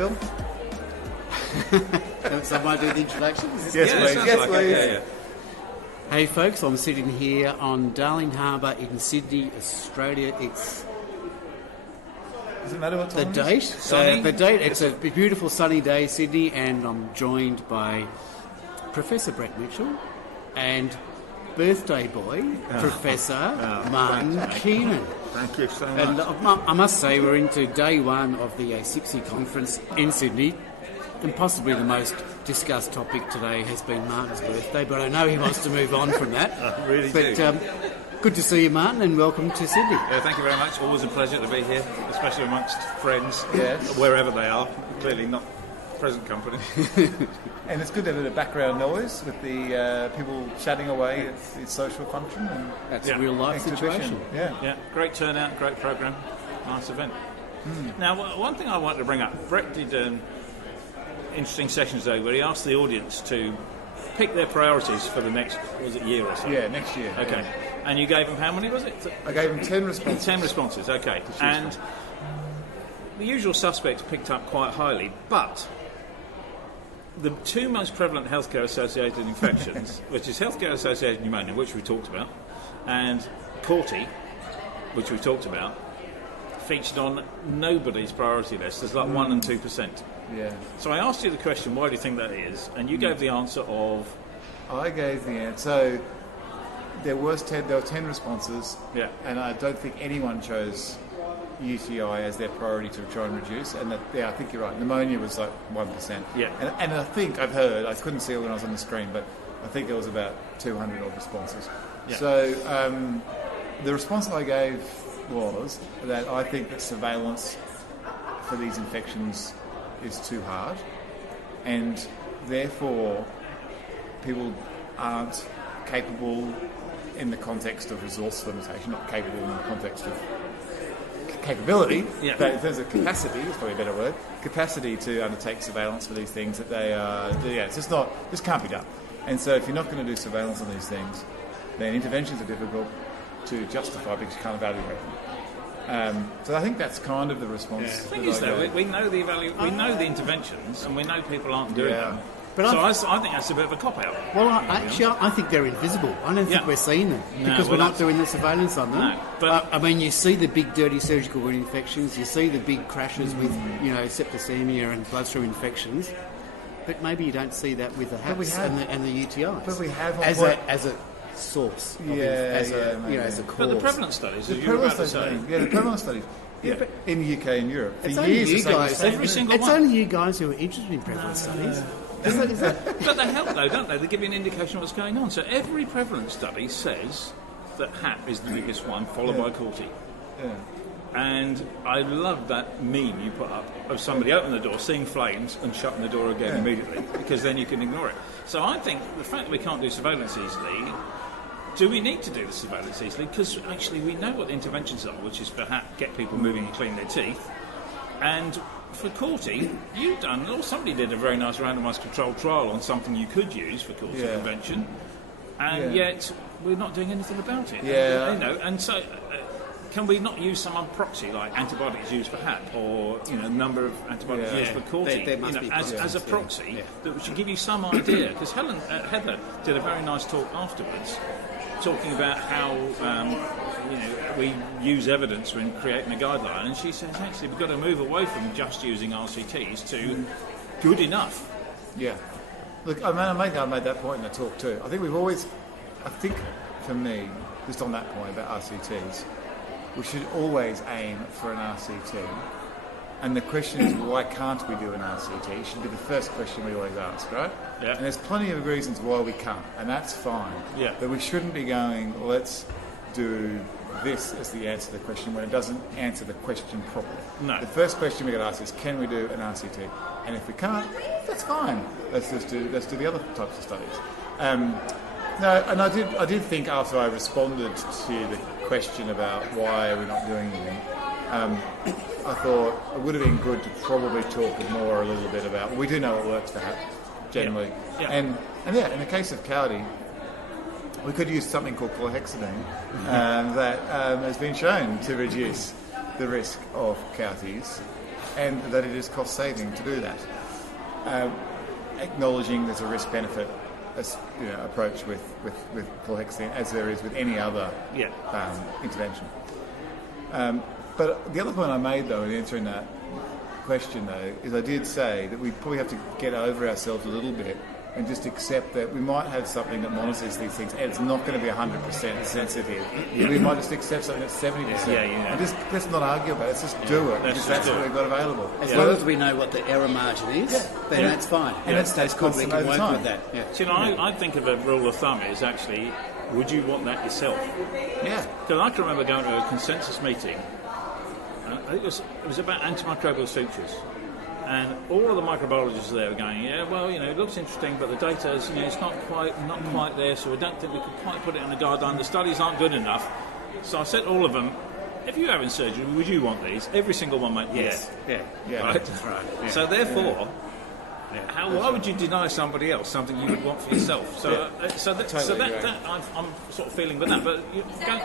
Phil? Someone do the introduction? Yes, please. Yes, like please. Yeah. Hey folks, I'm sitting here on Darling Harbour in Sydney, Australia. It's Doesn't matter what the time date. Sunny. The date. It's a beautiful sunny day, Sydney, and I'm joined by Professor Brett Mitchell and birthday boy Professor Martin Keenan. Thank you so much. And I must say, we're into day one of the ACIPC Conference in Sydney, and possibly the most discussed topic today has been Martin's birthday, but I know he wants to move on from that. I really but, do. Good to see you, Martin, and welcome to Sydney. Thank you very much. Always a pleasure to be here, especially amongst friends, Yes. wherever they are. Clearly not present company. And it's good to have a bit of background noise with the people chatting away at the social function. And That's a real life situation. Yeah, great turnout, great program, nice event. Now, one thing I wanted to bring up, Brett did interesting sessions today where he asked the audience to pick their priorities for the next, was it year or so? Yeah, next year. Okay. Yeah. And you gave them how many, was it? I gave them 10 responses. 10 responses, okay. And the usual suspects picked up quite highly, but the two most prevalent healthcare-associated infections, which is healthcare-associated pneumonia, which we talked about, and CAUTI, which we talked about, featured on nobody's priority list. There's like 1 and 2%. Yeah. So I asked you the question, why do you think that is? And you gave the answer of... I gave the answer. So there were 10 responses, Yeah. and I don't think anyone chose UTI as their priority to try and reduce. And I think you're right. Pneumonia was like 1%. Yeah. And I think I've heard, I couldn't see it when I was on the screen, but I think there was about 200 odd responses. Yeah. So the response I gave was that I think that surveillance for these infections is too hard, and therefore people aren't capable in the context of resource limitation, not capable in the context of capability, Yeah. but in terms of capacity, is probably a better word, capacity to undertake surveillance for these things, that they are, it's just not, this can't be done. And so if you're not going to do surveillance on these things, then interventions are difficult to justify because you can't evaluate them. So I think that's kind of the response. The thing is, though, we know the we know the interventions, and we know people aren't doing them. But So I think that's a bit of a cop-out. Well, I think they're invisible. I don't think we're seeing them because we're not doing the surveillance on them. No, but I mean, you see the big dirty surgical wound infections, you see the big crashes with, septicemia and bloodstream infections, but maybe you don't see that with the HAPs and the UTIs. But we have as a source, as a cause. But the prevalence studies, The as you were about to prevalence say, studies, the prevalence studies. Yeah. But in the UK and Europe, for It's only years, you the same- guys. every single It's one. only you guys who are interested in prevalence studies. But they help, though, don't they? They give you an indication of what's going on. So every prevalence study says that HAP is the biggest one, followed by CAUTI. Yeah. And I love that meme you put up of somebody opening the door, seeing flames, and shutting the door again immediately, because then you can ignore it. So I think the fact that we can't do surveillance easily, do we need to do the surveillance easily? Because actually we know what the interventions are, which is for HAP, get people moving and clean their teeth. And for CAUTI, you've done, or somebody did a very nice randomised controlled trial on something you could use for CAUTI prevention, and yet we're not doing anything about it. Yeah. And so can we not use some proxy, like antibiotics used for HAP, or number of antibiotics used for CAUTI, There must be as a proxy that should give you some idea? Because Heather did a very nice talk afterwards, talking about how we use evidence when creating a guideline, and she says actually we've got to move away from just using RCTs to good enough. Yeah. Look, I made that point in the talk too. I think for me, just on that point about RCTs, we should always aim for an RCT. And the question is, why can't we do an RCT? It should be the first question we always ask, right? Yeah. And there's plenty of reasons why we can't, and that's fine. Yeah. But we shouldn't be going, let's do this as the answer to the question when it doesn't answer the question properly. No. The first question we got to ask is, can we do an RCT? And if we can't, that's fine. Let's do the other types of studies. No, and I did think after I responded to the question about why are we not doing anything, I thought it would have been good to probably talk a little bit about. We do know what works for HAP generally, Yeah. and in the case of CAUTI, we could use something called chlorhexidine that has been shown to reduce the risk of CAUTIs and that it is cost saving to do that. Acknowledging there's a risk benefit approach with chlorhexidine as there is with any other intervention. But the other point I made, though, in answering that question, though, is I did say that we probably have to get over ourselves a little bit and just accept that we might have something that monitors these things and it's not going to be 100% sensitive. We might just accept something that's 70%. And just let's not argue about it. Let's just do it because that's what we've got available. As long as we know what the error margin is, then that's fine. And it stays constant over time. With that. So, I think of a rule of thumb is actually, would you want that yourself? Yeah. Because I can remember going to a consensus meeting. It was about antimicrobial sutures. And all of the microbiologists there were going, it looks interesting, but the data is, it's not quite there, so I don't think we could quite put it on the guideline. The studies aren't good enough. So I said to all of them, if you're having surgery, would you want these? Every single one went, yes. Yeah. Right? That's right. Yeah. So therefore, why would you deny somebody else something you would want for yourself? So that I'm sort of feeling with that. But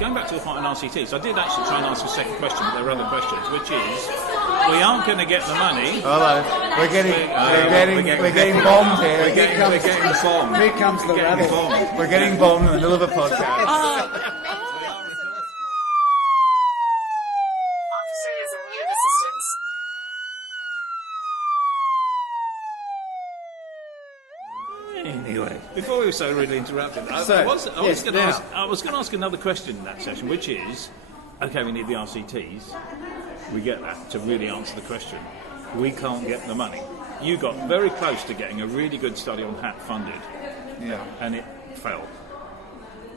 going back to the point on RCTs, I did actually try and ask a second question, but there are other questions, which is, we aren't going to get the money. Hello, we're getting bombed here. We're getting bombed. Here comes the rattle. We're getting bombed in the middle of a podcast. Anyway, before we were so rudely interrupted, I was going to ask another question in that session, which is, okay, we need the RCTs. We get that to really answer the question. We can't get the money. You got very close to getting a really good study on HAP funded, and it failed.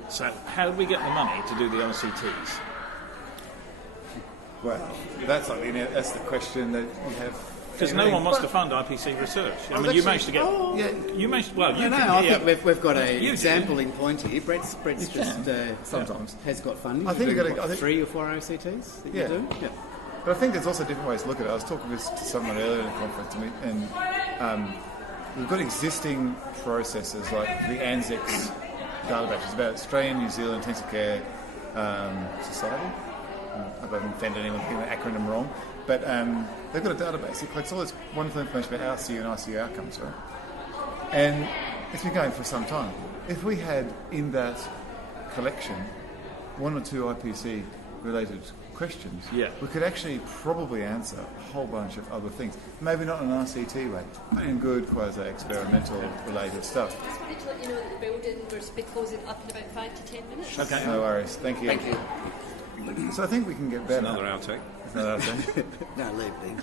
So how do we get the money to do the RCTs? Well, that's the question that you have. Because no one wants to fund IPC research. I mean, you managed to get. You managed. Well, you. I think we've got an example in point here. Brett's just sometimes has got funding. I think we've got 3 or 4 OCTs that you do. Yeah. But I think there's also different ways to look at it. I was talking to someone earlier in the conference, and we've got existing processes like the ANZICS database. It's about Australian New Zealand Intensive Care Society. I hope I haven't offended anyone getting the acronym wrong. But they've got a database. It collects all this wonderful information about RCU and ICU outcomes, right? And it's been going for some time. If we had in that collection 1 or 2 IPC-related questions, we could actually probably answer a whole bunch of other things. Maybe not an RCT way, but in good quasi-experimental related stuff. Just wanted to let you know that the building, we're to be closing up in about 5 to 10 minutes. Okay. No worries. Thank you. So I think we can get better. Another outtake. No, leave.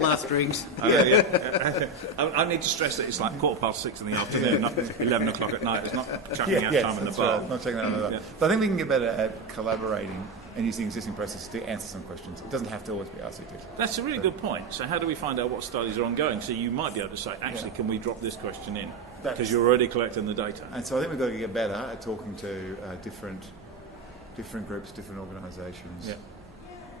Last drinks. I need to stress that it's like 6:15 in the afternoon, not 11 o'clock at night. It's not chucking out time in the bar. Right. Not checking out the bar. But I think we can get better at collaborating and using existing processes to answer some questions. It doesn't have to always be RCT. That's a really good point. So how do we find out what studies are ongoing? So you might be able to say, actually, can we drop this question in? Because you're already collecting the data. And so I think we've got to get better at talking to different groups, different organisations.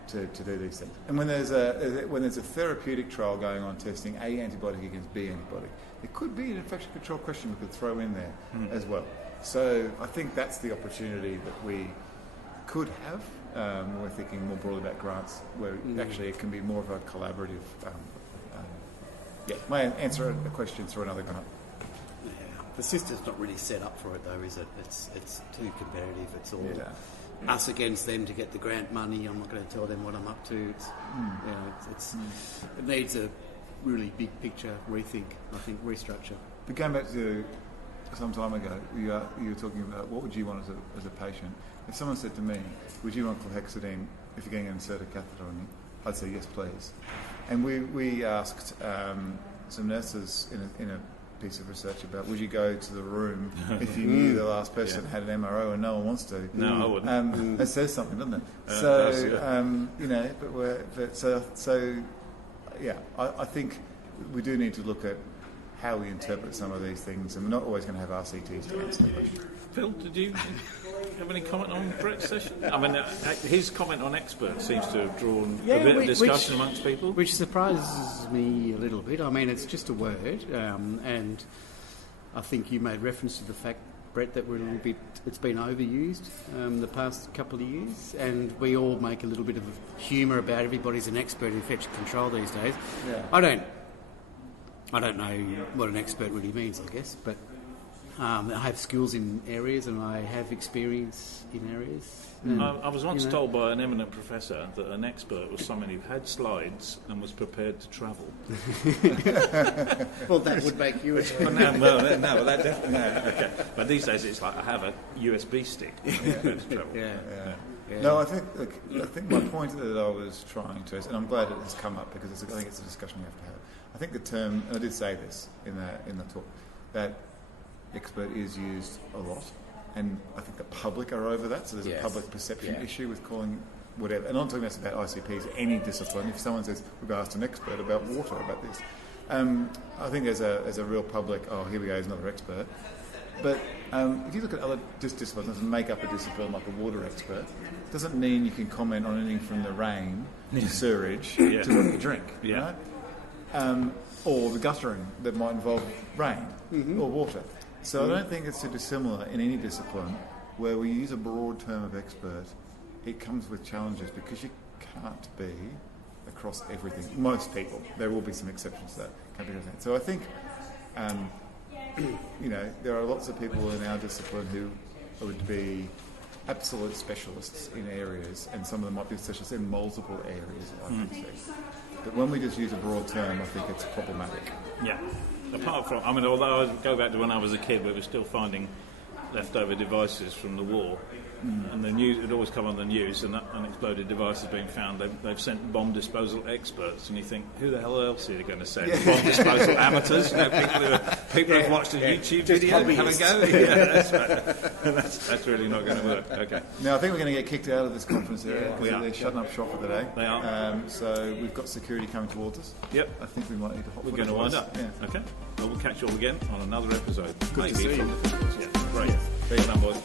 To do these things, and when there's a therapeutic trial going on testing A antibiotic against B antibiotic, there could be an infection control question we could throw in there as well. So I think that's the opportunity that we could have. We're thinking more broadly about grants, where actually it can be more of a collaborative. My answer a question through another grant. Yeah, the system's not really set up for it, though, is it? It's too competitive. It's all. Us against them to get the grant money. I'm not going to tell them what I'm up to. It needs a really big picture rethink. I think restructure. But going back to some time ago, you were talking about what would you want as a patient. If someone said to me, "Would you want chlorhexidine if you're getting an inserted catheter on you?" I'd say yes, please. And we asked some nurses in a piece of research about would you go to the room if you knew the last person had an MRO and no one wants to. No, I wouldn't. It says something, doesn't it? I think we do need to look at how we interpret some of these things, and we're not always going to have RCTs to answer the question. Phil, did you have any comment on Brett's session? I mean, his comment on experts seems to have drawn a bit of discussion amongst people. Which surprises me a little bit. I mean, it's just a word, and I think you made reference to the fact Brett, that we're a little bit. It's been overused the past couple of years, and we all make a little bit of humour about everybody's an expert in infection control these days. Yeah. I don't know what an expert really means, I guess, but I have skills in areas and I have experience in areas. And, I was once told by an eminent professor that an expert was someone who had slides and was prepared to travel. Well, that would make you a that definitely. Okay. But these days it's like I have a USB stick. Yeah. No, I think my point that I was trying to, and I'm glad it has come up because I think it's a discussion we have to have. I think the term, and I did say this in the talk, that expert is used a lot, and I think the public are over that. So there's a public perception issue with calling whatever. And I'm talking about ICPs, any discipline. If someone says we've asked an expert about water about this, I think there's a real public. Oh, here we go, here's another expert. But if you look at other disciplines and make up a discipline like a water expert, doesn't mean you can comment on anything from the rain to sewerage to what you drink, right? Or the guttering that might involve rain or water. So I don't think it's too dissimilar in any discipline where we use a broad term of expert. It comes with challenges because you can't be across everything. Most people, there will be some exceptions to that. Can't be everything. So I think, there are lots of people in our discipline who would be absolute specialists in areas, and some of them might be specialists in multiple areas of IPC. But when we just use a broad term, I think it's problematic. Yeah. Apart from, although I go back to when I was a kid, we were still finding leftover devices from the war, and the news would always come on the news, and unexploded devices being found. They've sent bomb disposal experts, and you think, who the hell else are they going to send? Bomb disposal amateurs? People who've watched a YouTube video and have a go. Yeah, that's right. That's really not going to work. Okay. Now I think we're going to get kicked out of this conference area We because are. they're shutting up shop for the day. They are. So we've got security coming towards us. Yep. I think we might need to hop. We're going to wind up. Yeah. Okay. Well, we'll catch you all again on another episode. Good to see you. Yeah. Great. Take it on, boys.